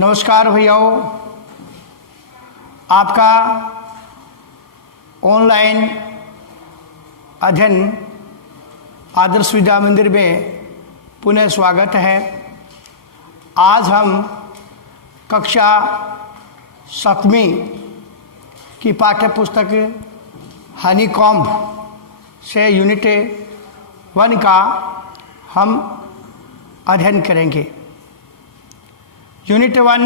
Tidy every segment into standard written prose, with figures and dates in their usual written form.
नमस्कार भैयाओ, आपका ऑनलाइन अध्ययन आदर्श विद्या मंदिर में पुनः स्वागत है। आज हम कक्षा 7वीं की पाठ्य पुस्तक हनीकॉम्ब से यूनिट 1 का हम अध्ययन करेंगे। यूनिट 1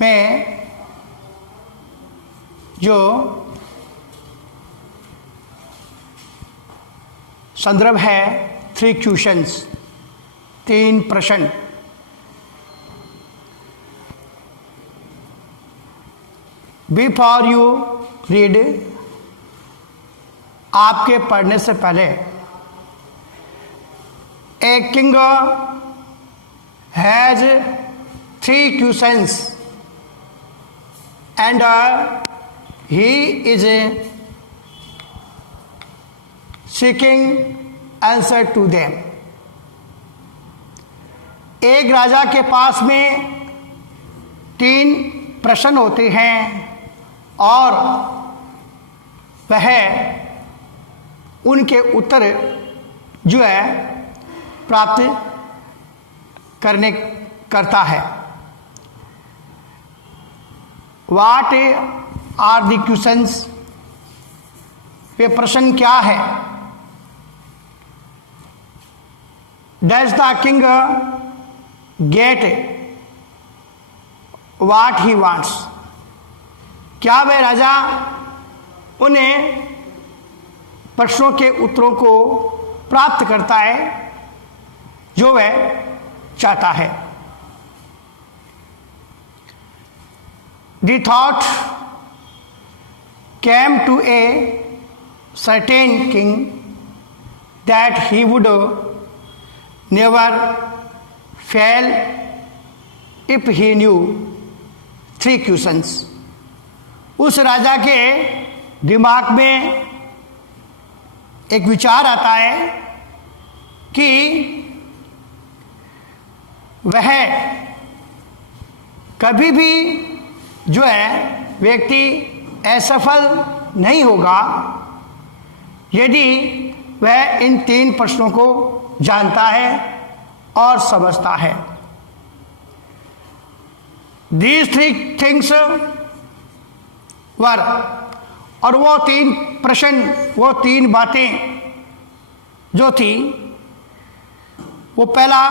में जो संदर्भ है 3 क्वेश्चंस, 3 प्रश्न। बिफोर यू रीड, आपके पढ़ने से पहले, a king has 3 questions and he is seeking answer to them। एक राजा के पास में 3 प्रश्न होते हैं और वह उनके उत्तर जो है प्राप्त करता है। वाट आर द क्वेश्चंस, वे प्रश्न क्या है। Does the king gate watt he wants, क्या वह राजा उन्हें प्रश्नों के उत्तरों को प्राप्त करता है जो वह चाहता है। The thought came to a certain king that he would never fail if he knew 3 questions। उस राजा के दिमाग में एक विचार आता है कि वह कभी भी जो है व्यक्ति असफल नहीं होगा यदि वह इन 3 प्रश्नों को जानता है और समझता है। These 3 things वर, और वो 3 प्रश्न, वो 3 बातें जो थी, वो पहला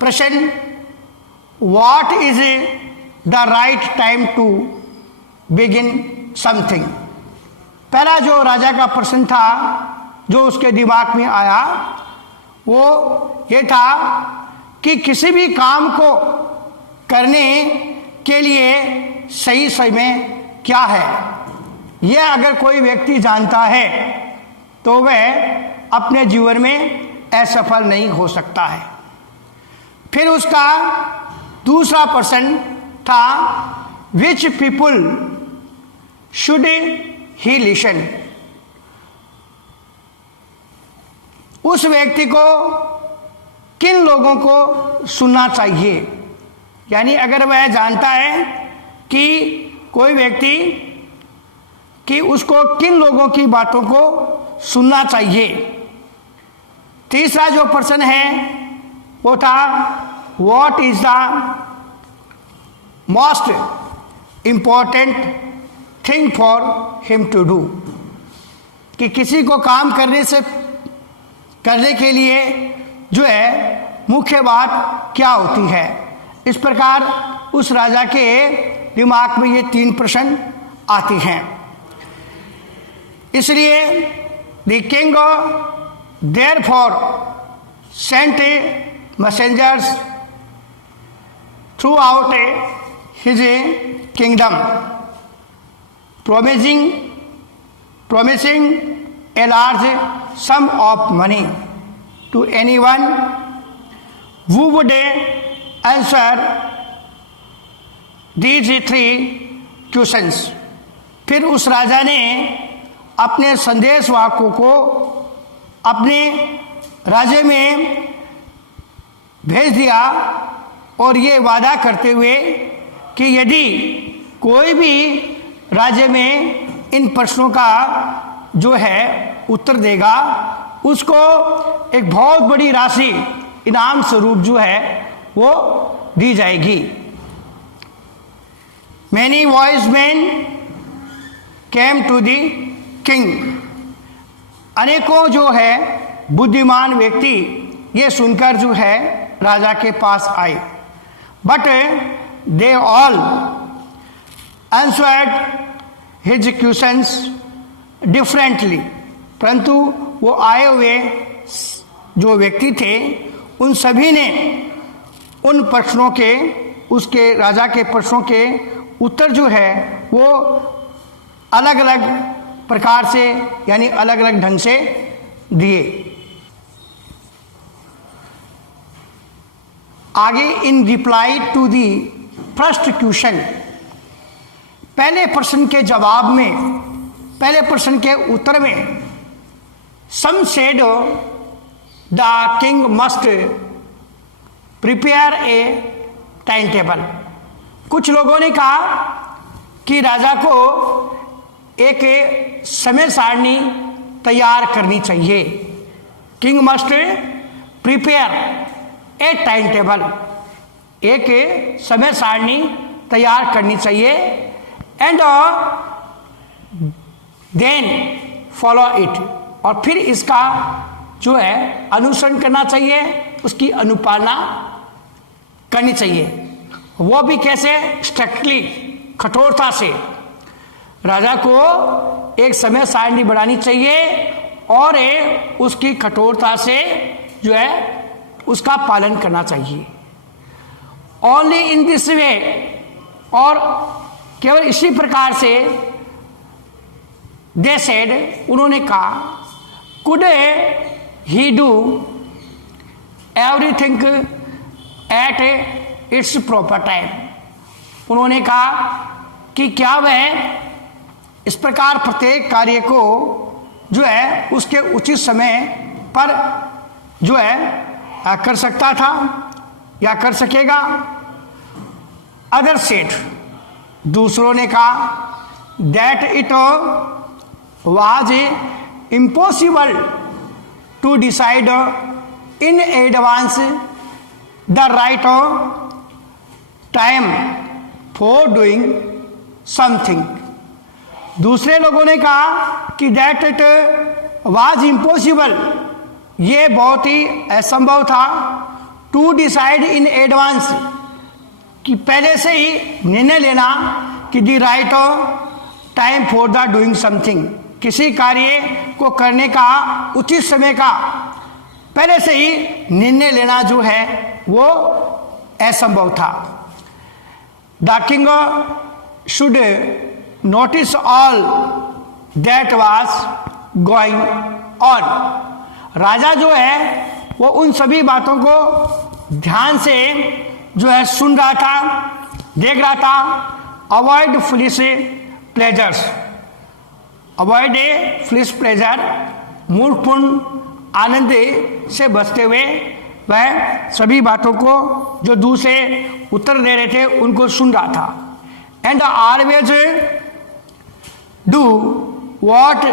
प्रश्न, what is the right time to begin something. पहला जो राजा का प्रश्न था जो उसके दिमाग में आया वो ये था कि किसी भी काम को करने के लिए सही समय क्या है। यह अगर कोई व्यक्ति जानता है तो वह अपने जीवन में असफल नहीं हो सकता है। फिर उसका दूसरा प्रश्न था, विच पीपुल शुड ही लिसन। उस व्यक्ति को किन लोगों को सुनना चाहिए। यानी अगर वह जानता है कि कोई व्यक्ति कि उसको किन लोगों की बातों को सुनना चाहिए। तीसरा जो प्रश्न है वो था, what is the most important thing for him to do, कि किसी को काम करने के लिए जो है मुख्य बात क्या होती है। इस प्रकार उस राजा के दिमाग में ये 3 प्रश्न आते हैं। इसलिए the king therefore sent messengers throughout his kingdom, promising a large sum of money to anyone who would answer these 3 questions। फिर उस राजा ने अपने संदेशवाहकों को अपने राज्य में भेज दिया और ये वादा करते हुए कि यदि कोई भी राज्य में इन प्रश्नों का जो है उत्तर देगा उसको एक बहुत बड़ी राशि इनाम स्वरूप जो है वो दी जाएगी। Many wise men came to the king, अनेकों जो है बुद्धिमान व्यक्ति ये सुनकर जो है राजा के पास आए, but they all answered his questions differently, परंतु वो आए हुए जो व्यक्ति थे उन सभी ने उन प्रश्नों के उसके राजा के प्रश्नों के उत्तर जो है वो अलग अलग प्रकार से यानी अलग अलग ढंग से दिए। आगे in reply to the first question, पहले प्रश्न के जवाब में, पहले प्रश्न के उत्तर में, some said the king must prepare a time table, कुछ लोगों ने कहा कि राजा को एक समय सारणी तैयार करनी चाहिए। King must prepare a time table, एक समय सारणी तैयार करनी चाहिए, एंड देन फॉलो इट, और फिर इसका जो है अनुसरण करना चाहिए, उसकी अनुपालना करनी चाहिए। वो भी कैसे? स्ट्रिक्टली, कठोरता से। राजा को एक समय सारणी बनानी चाहिए और उसकी कठोरता से जो है उसका पालन करना चाहिए। ओनली इन दिस वे, और केवल इसी प्रकार से दे सेड, उन्होंने कहा, could he do everything at its proper time, उन्होंने कहा कि क्या वह इस प्रकार प्रत्येक कार्य को जो है उसके उचित समय पर जो है कर सकता था या कर सकेगा। अदर सेड, दूसरों ने कहा, that it was impossible to decide in advance the right time for doing something. दूसरे लोगों ने कहा कि दैट इट वाज इम्पॉसिबल, ये बहुत ही असंभव था, टू डिसाइड इन एडवांस, कि पहले से ही निर्णय लेना कि the right time for the doing something, किसी कार्य को करने का उचित समय का पहले से ही निर्णय लेना जो है वो असंभव था। The king should notice all that was going on, राजा जो है वो उन सभी बातों को ध्यान से जो है सुन रहा था, देख रहा था। अवॉइड फुलिश प्लेजर्स, अवॉइड ए फ्लिश प्लेजर, मूर्खपूर्ण आनंद से बचते हुए वह सभी बातों को जो दूसरे उत्तर दे रहे थे उनको सुन रहा था। And always do what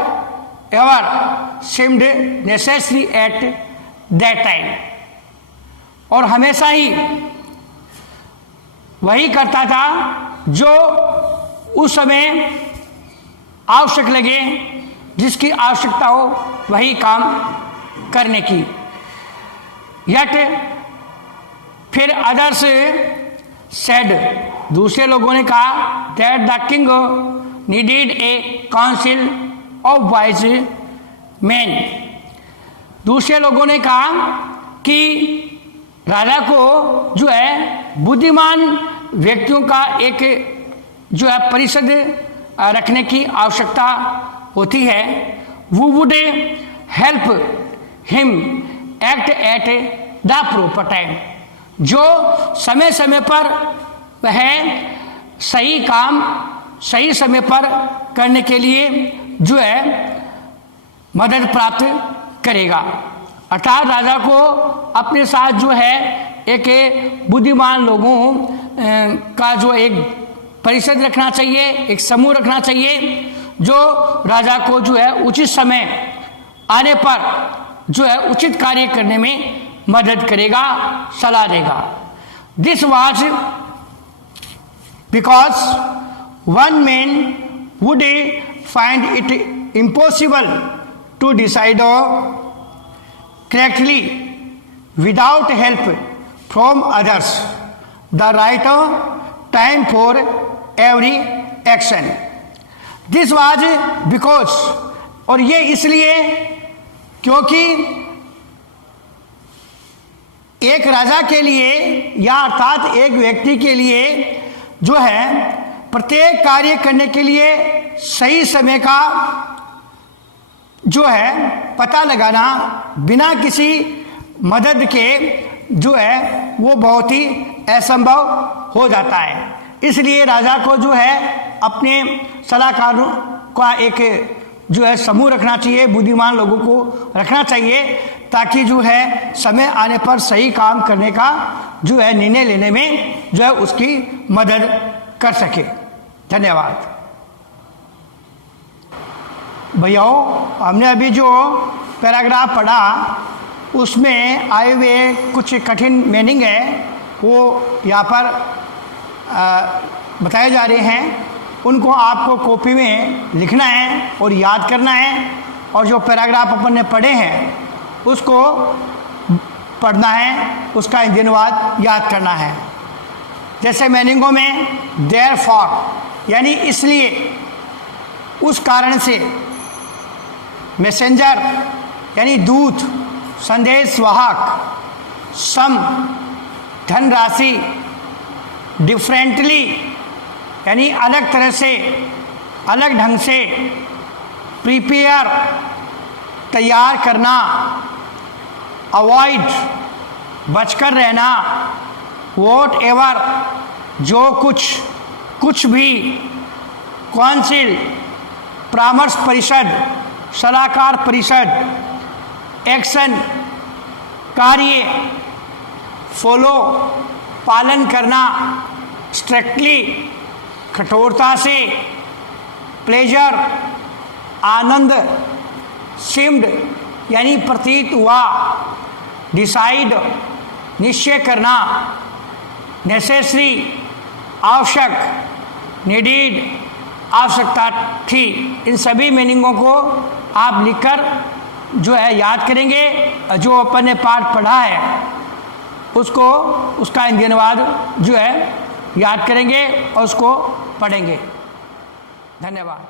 ever seemed necessary at that time, और हमेशा ही वही करता था जो उस समय आवश्यक लगे, जिसकी आवश्यकता हो वही काम करने की। यट फिर अदर्स सेड, दूसरे लोगों ने कहा, that the king needed A council of wise man, दूसरे लोगों ने कहा कि राजा को जो है बुद्धिमान व्यक्तियों का एक जो है परिषद रखने की आवश्यकता होती है। वो would help him act at the proper time, जो समय समय पर वह सही काम सही समय पर करने के लिए जो है मदद प्राप्त करेगा। अर्थात राजा को अपने साथ जो है एक बुद्धिमान लोगों का जो एक परिषद रखना चाहिए, एक समूह रखना चाहिए जो राजा को जो है उचित समय आने पर जो है उचित कार्य करने में मदद करेगा, सलाह देगा। This was because one man would find it impossible to decide correctly without help from others the right time for every action. This was because, और ये इसलिए क्योंकि एक राजा के लिए या अर्थात एक व्यक्ति के लिए जो है प्रत्येक कार्य करने के लिए सही समय का जो है पता लगाना बिना किसी मदद के जो है वो बहुत ही असंभव हो जाता है। इसलिए राजा को जो है अपने सलाहकारों का एक जो है समूह रखना चाहिए, बुद्धिमान लोगों को रखना चाहिए ताकि जो है समय आने पर सही काम करने का जो है निर्णय लेने में जो है उसकी मदद कर सके। धन्यवाद। भैयाओ, हमने अभी जो पैराग्राफ पढ़ा उसमें आए हुए कुछ कठिन मीनिंग है वो यहाँ पर बताए जा रहे हैं। उनको आपको कॉपी में लिखना है और याद करना है, और जो पैराग्राफ अपन ने पढ़े हैं उसको पढ़ना है, उसका अनुवाद याद करना है। जैसे मीनिंगों में देयरफॉर यानी इसलिए, उस कारण से, मैसेंजर यानी दूत, संदेश वाहक, सम धनराशि, डिफरेंटली यानी अलग तरह से, अलग ढंग से, प्रिपेयर तैयार करना, अवॉइड बचकर रहना, वॉट एवर जो कुछ, कुछ भी, काउंसिल परामर्श परिषद, सलाहकार परिषद, एक्शन कार्य, फॉलो पालन करना, स्ट्रिक्टली कठोरता से, प्लेजर आनंद, सीम्ड यानी प्रतीत हुआ, डिसाइड निश्चय करना, नेसेसरी आवश्यक, नीडेड आवश्यकता थी। इन सभी मीनिंगों को आप लिखकर जो है याद करेंगे। जो अपन ने पाठ पढ़ा है उसको, उसका अनुवाद जो है याद करेंगे और उसको पढ़ेंगे। धन्यवाद।